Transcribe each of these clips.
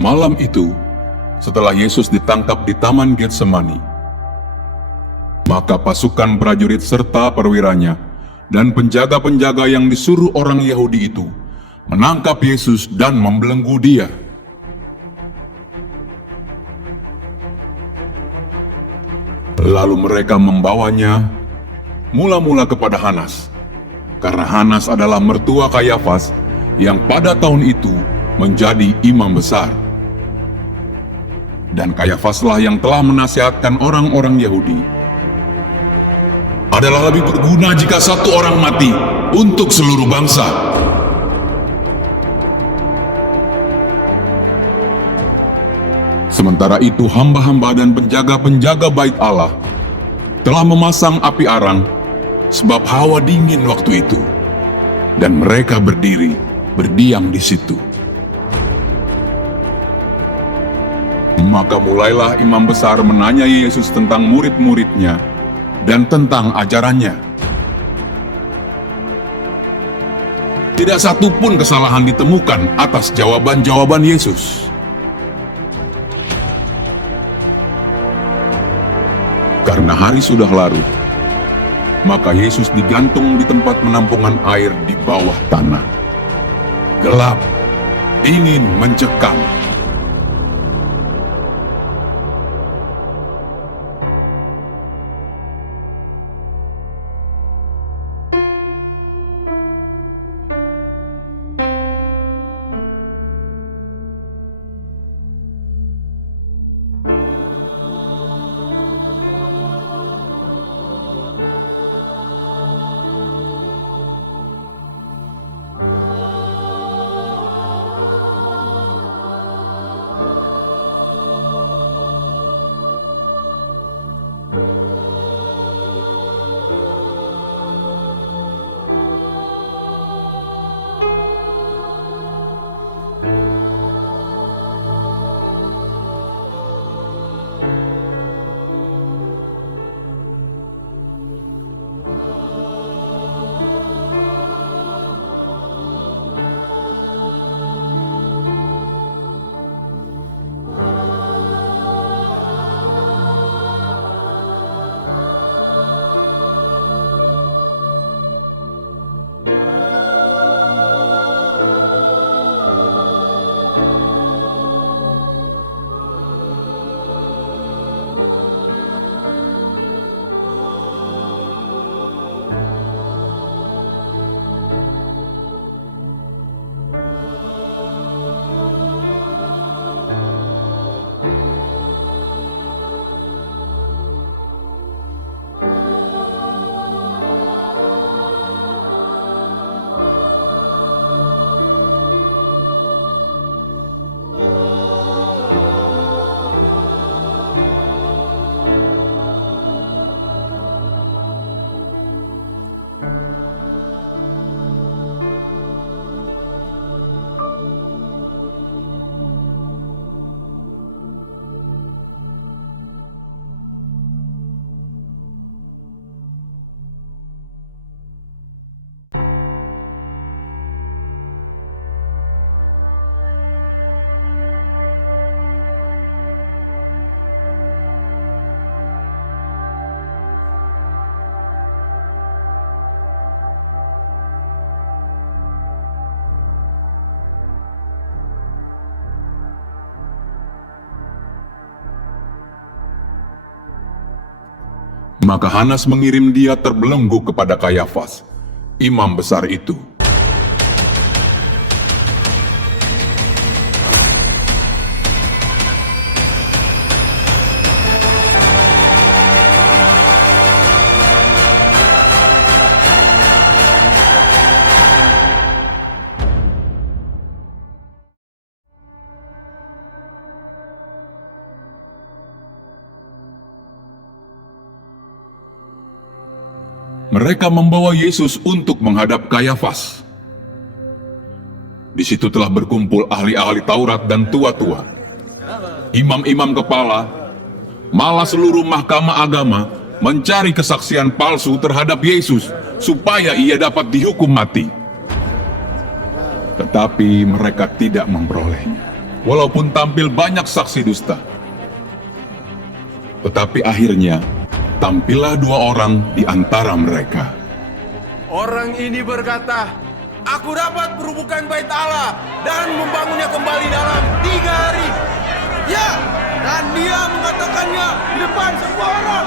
Malam itu, setelah Yesus ditangkap di Taman Getsemani, maka pasukan prajurit serta perwiranya dan penjaga-penjaga yang disuruh orang Yahudi itu menangkap Yesus dan membelenggu Dia. Lalu mereka membawanya mula-mula kepada Hanas, karena Hanas adalah mertua Kayafas yang pada tahun itu menjadi imam besar. Dan Kayafaslah yang telah menasihatkan orang-orang Yahudi, adalah lebih berguna jika satu orang mati untuk seluruh bangsa. Sementara itu hamba-hamba dan penjaga-penjaga bait Allah telah memasang api arang, sebab hawa dingin waktu itu, dan mereka berdiri berdiam di situ. Maka mulailah imam besar menanyai Yesus tentang murid-muridnya dan tentang ajarannya. Tidak satu pun kesalahan ditemukan atas jawaban-jawaban Yesus. Karena hari sudah larut, maka Yesus digantung di tempat penampungan air di bawah tanah. Gelap, dingin mencekam. Maka Hanas mengirim dia terbelenggu kepada Kayafas, imam besar itu. Mereka membawa Yesus untuk menghadap Kayafas. Di situ telah berkumpul ahli-ahli Taurat dan tua-tua, imam-imam kepala, malah seluruh mahkamah agama mencari kesaksian palsu terhadap Yesus supaya ia dapat dihukum mati. Tetapi mereka tidak memperolehnya. walaupun tampil banyak saksi dusta. Tetapi akhirnya, tampillah dua orang di antara mereka. Orang ini berkata, "Aku dapat merubuhkan bait Allah dan membangunnya kembali dalam 3 hari." Ya, dan dia mengatakannya di depan semua orang.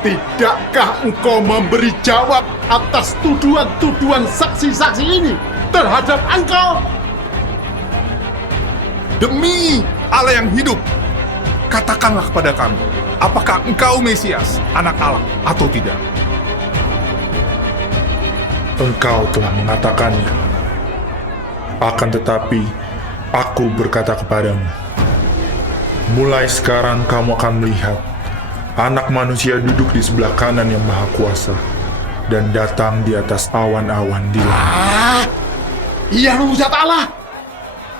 Tidakkah engkau memberi jawab atas tuduhan-tuduhan saksi-saksi ini terhadap engkau? Demi Allah yang hidup, katakanlah kepada kami, apakah engkau Mesias, anak Allah, atau tidak? Engkau telah mengatakannya. Akan tetapi, aku berkata kepadamu, mulai sekarang kamu akan melihat Anak Manusia duduk di sebelah kanan Yang Maha Kuasa dan datang di atas awan-awan di langit. Ia hujat Allah.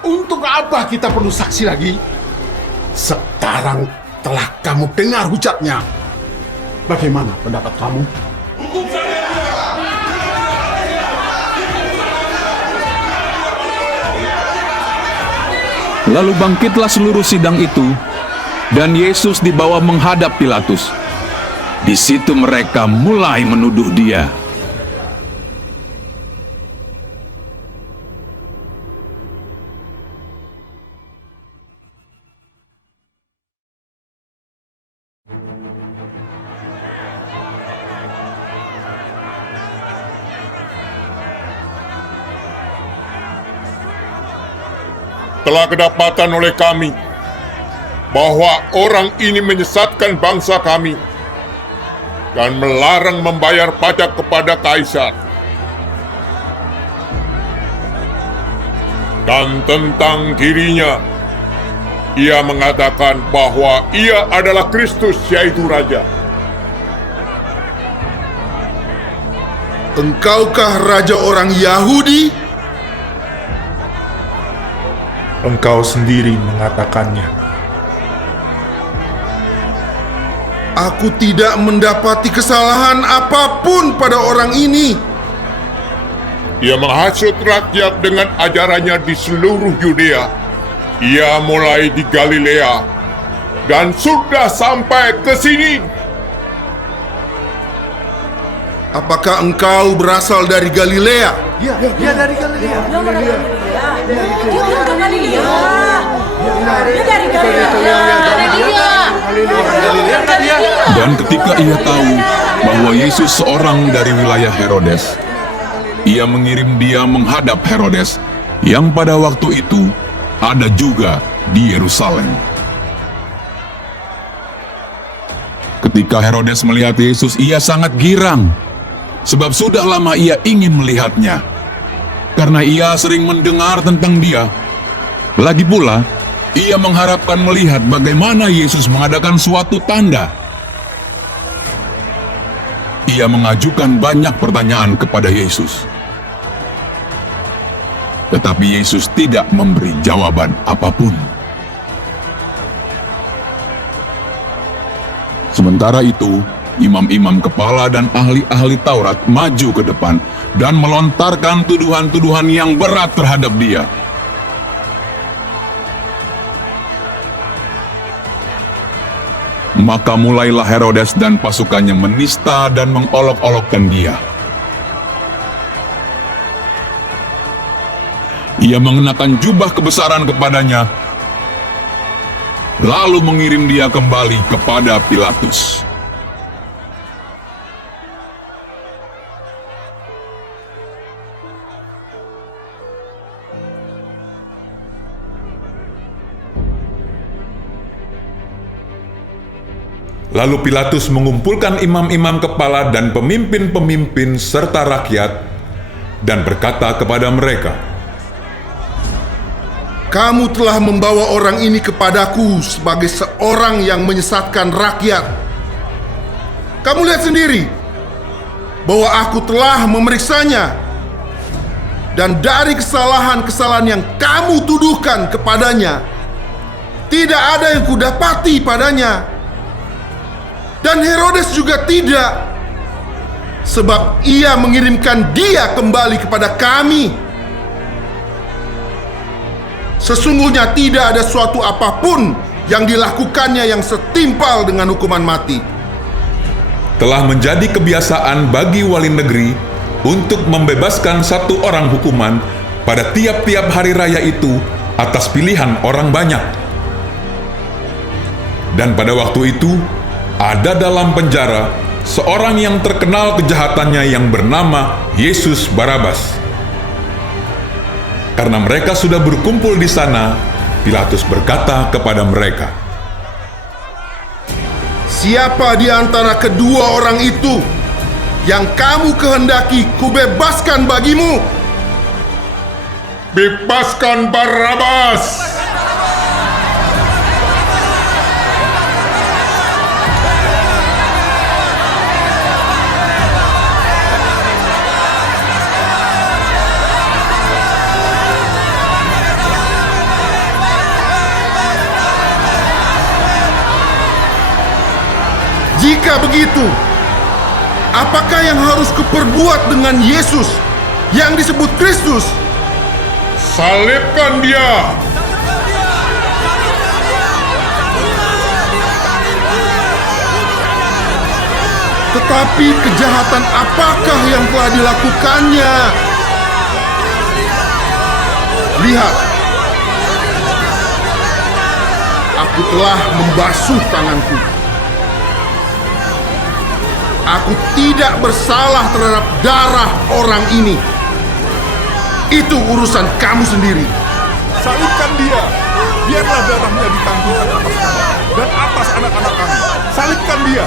Untuk apa kita perlu saksi lagi? Sekarang telah kamu dengar hujatnya. Bagaimana pendapat kamu? Lalu bangkitlah seluruh sidang itu, dan Yesus dibawa menghadap Pilatus. Di situ mereka mulai menuduh dia. Telah kedapatan oleh kami bahwa orang ini menyesatkan bangsa kami dan melarang membayar pajak kepada Kaisar. Dan tentang dirinya, ia mengatakan bahwa ia adalah Kristus, yaitu Raja. Engkaukah raja orang Yahudi? Engkau sendiri mengatakannya. Aku tidak mendapati kesalahan apapun pada orang ini. Ia menghasut rakyat dengan ajarannya di seluruh Yudea. Ia mulai di Galilea dan sudah sampai ke sini. Apakah engkau berasal dari Galilea? Ya dari Galilea. Dan ketika ia tahu bahwa Yesus seorang dari wilayah Herodes, ia mengirim dia menghadap Herodes, yang pada waktu itu ada juga di Yerusalem. Ketika Herodes melihat Yesus, ia sangat girang, sebab sudah lama ia ingin melihatnya, karena ia sering mendengar tentang dia. Lagi pula, ia mengharapkan melihat bagaimana Yesus mengadakan suatu tanda. Ia mengajukan banyak pertanyaan kepada Yesus. Tetapi Yesus tidak memberi jawaban apapun. Sementara itu, imam-imam kepala dan ahli-ahli Taurat maju ke depan dan melontarkan tuduhan-tuduhan yang berat terhadap dia. Maka mulailah Herodes dan pasukannya menista dan mengolok-olokkan dia. Ia mengenakan jubah kebesaran kepadanya, lalu mengirim dia kembali kepada Pilatus. Lalu Pilatus mengumpulkan imam-imam kepala dan pemimpin-pemimpin serta rakyat dan berkata kepada mereka, Kamu telah membawa orang ini kepadaku sebagai seorang yang menyesatkan rakyat. Kamu lihat sendiri bahwa aku telah memeriksanya, dan dari kesalahan-kesalahan yang kamu tuduhkan kepadanya, tidak ada yang kudapati padanya. Dan Herodes juga tidak, sebab ia mengirimkan dia kembali kepada kami. Sesungguhnya tidak ada suatu apapun yang dilakukannya yang setimpal dengan hukuman mati. Telah menjadi kebiasaan bagi wali negeri untuk membebaskan satu orang hukuman pada tiap-tiap hari raya itu atas pilihan orang banyak. Dan pada waktu itu, ada dalam penjara seorang yang terkenal kejahatannya yang bernama Yesus Barabas. Karena mereka sudah berkumpul di sana, Pilatus berkata kepada mereka, Siapa di antara kedua orang itu yang kamu kehendaki kubebaskan bagimu? Bebaskan Barabas! Jika begitu, apakah yang harus kuperbuat dengan Yesus yang disebut Kristus? Salibkan dia! Tetapi kejahatan apakah yang telah dilakukannya? Lihat, aku telah membasuh tanganku. Aku tidak bersalah terhadap darah orang ini. Itu urusan kamu sendiri. Salibkan dia. Biarlah darahnya ditanggung atas kami dan atas anak-anak kami. Salibkan dia.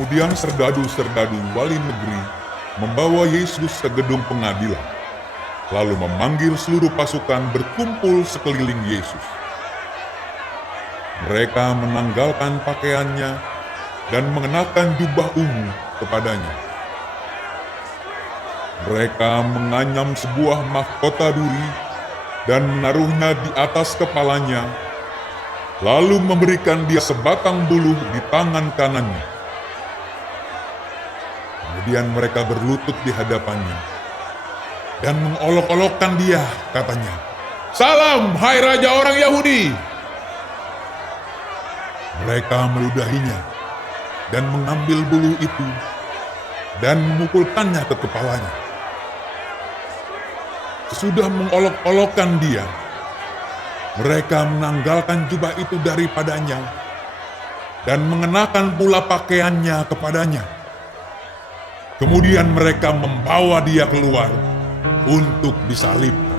Kemudian serdadu-serdadu wali negeri membawa Yesus ke gedung pengadilan, lalu memanggil seluruh pasukan berkumpul sekeliling Yesus. Mereka menanggalkan pakaiannya dan mengenakan jubah ungu kepadanya. Mereka menganyam sebuah mahkota duri dan menaruhnya di atas kepalanya, lalu memberikan dia sebatang buluh di tangan kanannya. Kemudian mereka berlutut di hadapannya dan mengolok-olokkan dia, katanya, "Salam, hai Raja orang Yahudi!" Mereka meludahinya dan mengambil bulu itu dan memukulkannya ke kepalanya. Sesudah mengolok-olokkan dia, mereka menanggalkan jubah itu daripadanya dan mengenakan pula pakaiannya kepadanya. Kemudian mereka membawa dia keluar untuk disalibkan.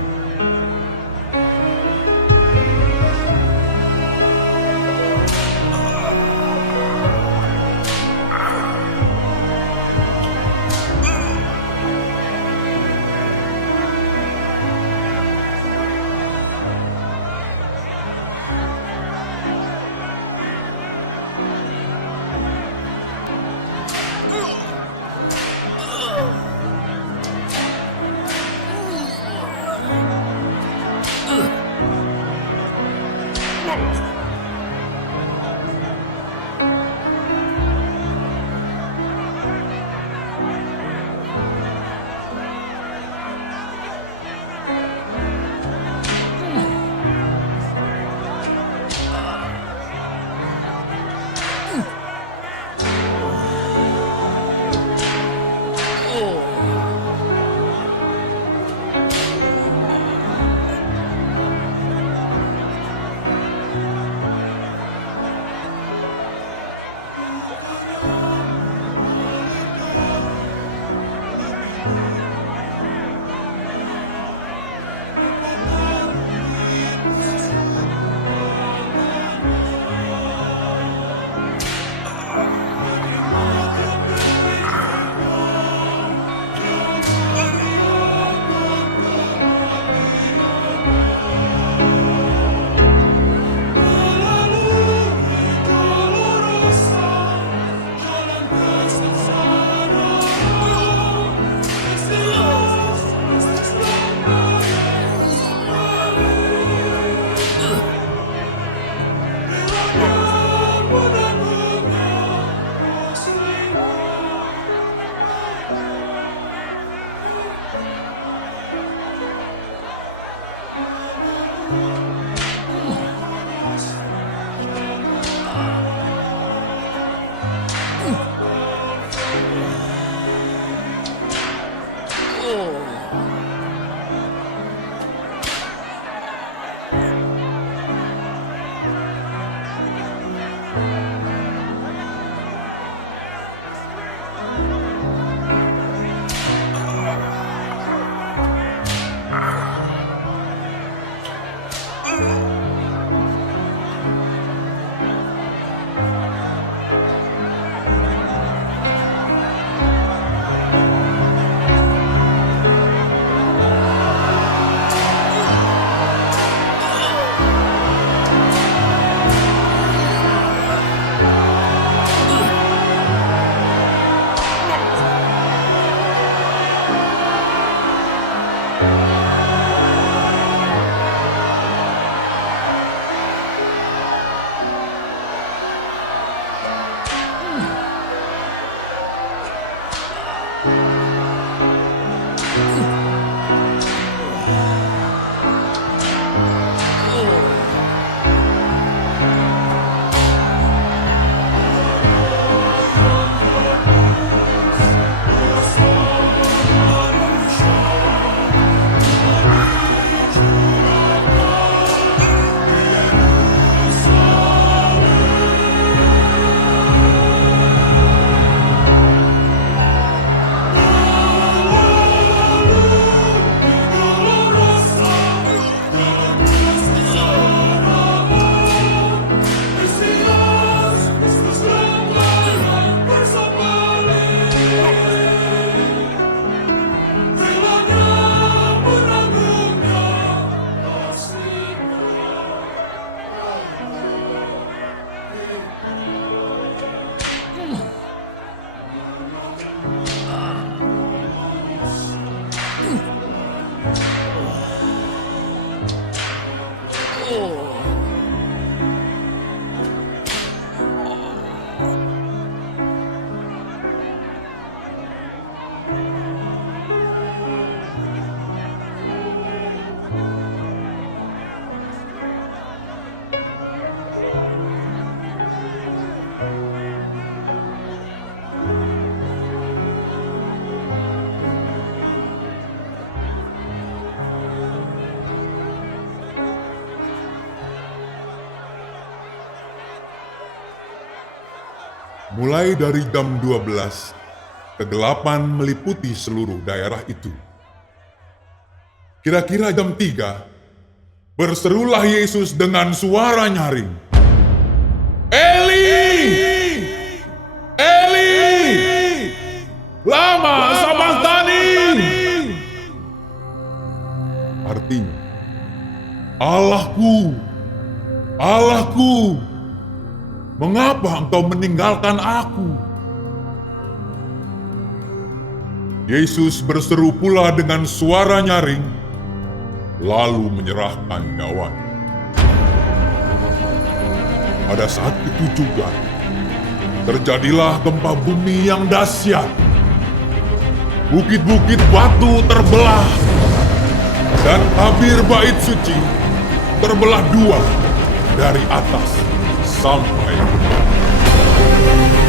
Mulai dari jam 12, kegelapan meliputi seluruh daerah itu. Kira-kira jam 3, berserulah Yesus dengan suara nyaring. Eli! Eli! Lama sabachthani! Artinya, Allahku, Allahku, mengapa engkau meninggalkan aku? Yesus berseru pula dengan suara nyaring, lalu menyerahkan nyawanya. Pada saat itu juga, terjadilah gempa bumi yang dahsyat. Bukit-bukit batu terbelah, dan tabir bait suci terbelah dua dari atas sampai bawah.